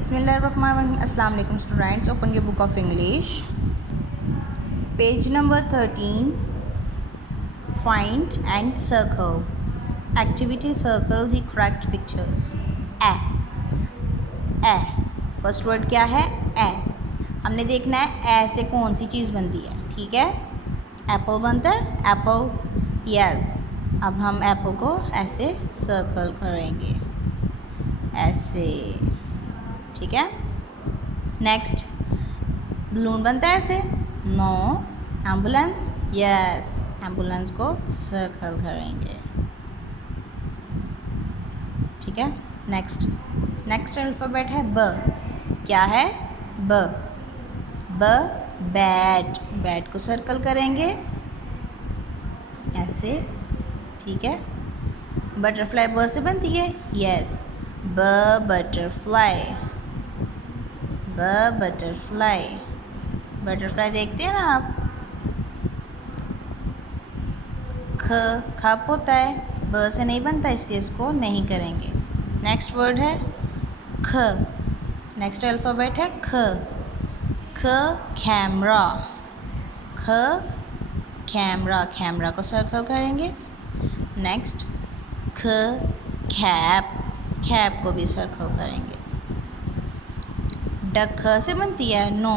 बिस्मिल्लाहिर्रहमानिर्रहीम। अस्सलाम वालेकुम students. Open your book of English, page number 13। Find and circle activity. Circle the correct pictures. A first word क्या है? ए। हमने देखना है ए से कौन सी चीज़ बनती है। ठीक है, एप्पल बनता है, एप्पल। यस, अब हम एप्पल को ऐसे सर्कल करेंगे, ऐसे। ठीक है, नेक्स्ट बलून बनता है ऐसे। नो। एम्बुलेंस। यस, एम्बुलेंस को सर्कल करेंगे। ठीक है, नेक्स्ट अल्फ़ाबेट है ब। क्या है? ब। बैट को सर्कल करेंगे ऐसे। ठीक है, बटरफ्लाई ब से बनती है। Yes, butterfly. बटरफ्लाई देखते हैं ना आप, खप होता है, ब से नहीं बनता, इसलिए इसको नहीं करेंगे। नेक्स्ट वर्ड है ख। नेक्स्ट अल्फ़ाबेट है ख। कैमरा। कैमरा को सर्कल करेंगे। नेक्स्ट कैप को भी सर्कल करेंगे। डक ख से बनती है। नो,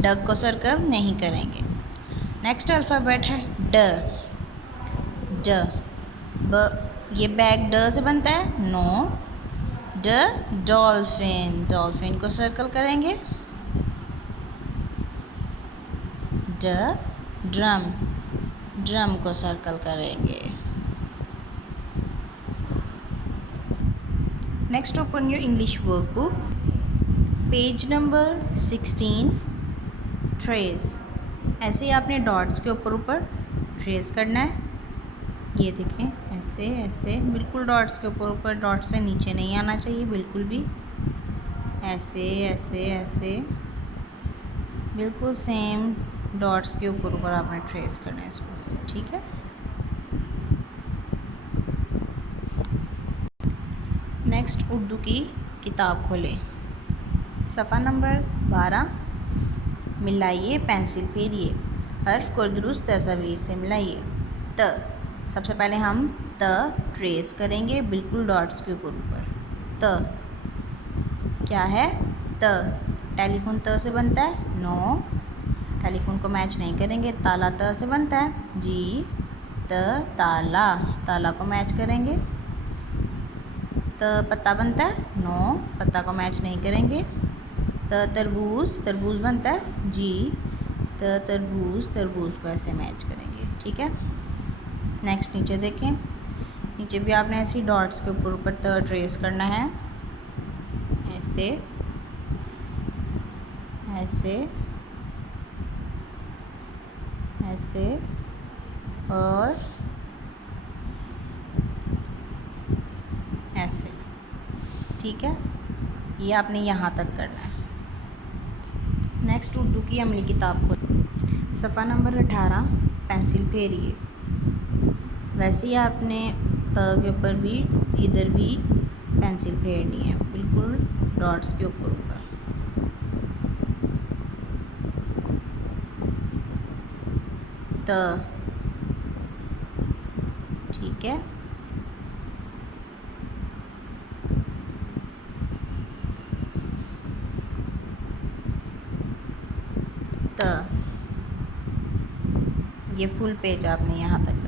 डक को सर्कल नहीं करेंगे। नेक्स्ट अल्फ़ाबेट है ड। ये बैग ड से बनता है। नो, डॉल्फिन को सर्कल करेंगे। ड्रम को सर्कल करेंगे। Next open your English workbook, page number 16। Trace. ऐसे ही आपने डॉट्स के ऊपर ट्रेस करना है। ये देखें, ऐसे बिल्कुल डॉट्स के ऊपर, डॉट से नीचे नहीं आना चाहिए बिल्कुल भी। ऐसे बिल्कुल सेम डॉट्स के ऊपर आपने ट्रेस करना है इसको। ठीक है, नेक्स्ट उर्दू की किताब खोलें, सफ़ा नंबर 12। मिलाइए, पेंसिल फेरिए, हर्फ को दुरुस्त तस्वीर से मिलाइए। त, सबसे पहले हम त ट्रेस करेंगे बिल्कुल डॉट्स के ऊपर। त क्या है? त। टेलीफोन त से बनता है। नो, टेलीफोन को मैच नहीं करेंगे। ताला त से बनता है। जी, ताला को मैच करेंगे। त पत्ता बनता है। नो, पत्ता को मैच नहीं करेंगे। तरबूज बनता है। जी, तरबूज को ऐसे मैच करेंगे। ठीक है, नेक्स्ट नीचे देखें, नीचे भी आपने ऐसे डॉट्स के ऊपर त ट्रेस करना है, ऐसे और ऐसे। ठीक है, ये आपने यहाँ तक करना है। नेक्स्ट उर्दू की अमली किताब को, सफ़ा नंबर 18। पेंसिल फेरिए। वैसे ही आपने त के ऊपर भी इधर भी पेंसिल फेरनी है बिल्कुल डॉट्स के ऊपर। त। ठीक है, त। ये फुल पेज आपने यहाँ तक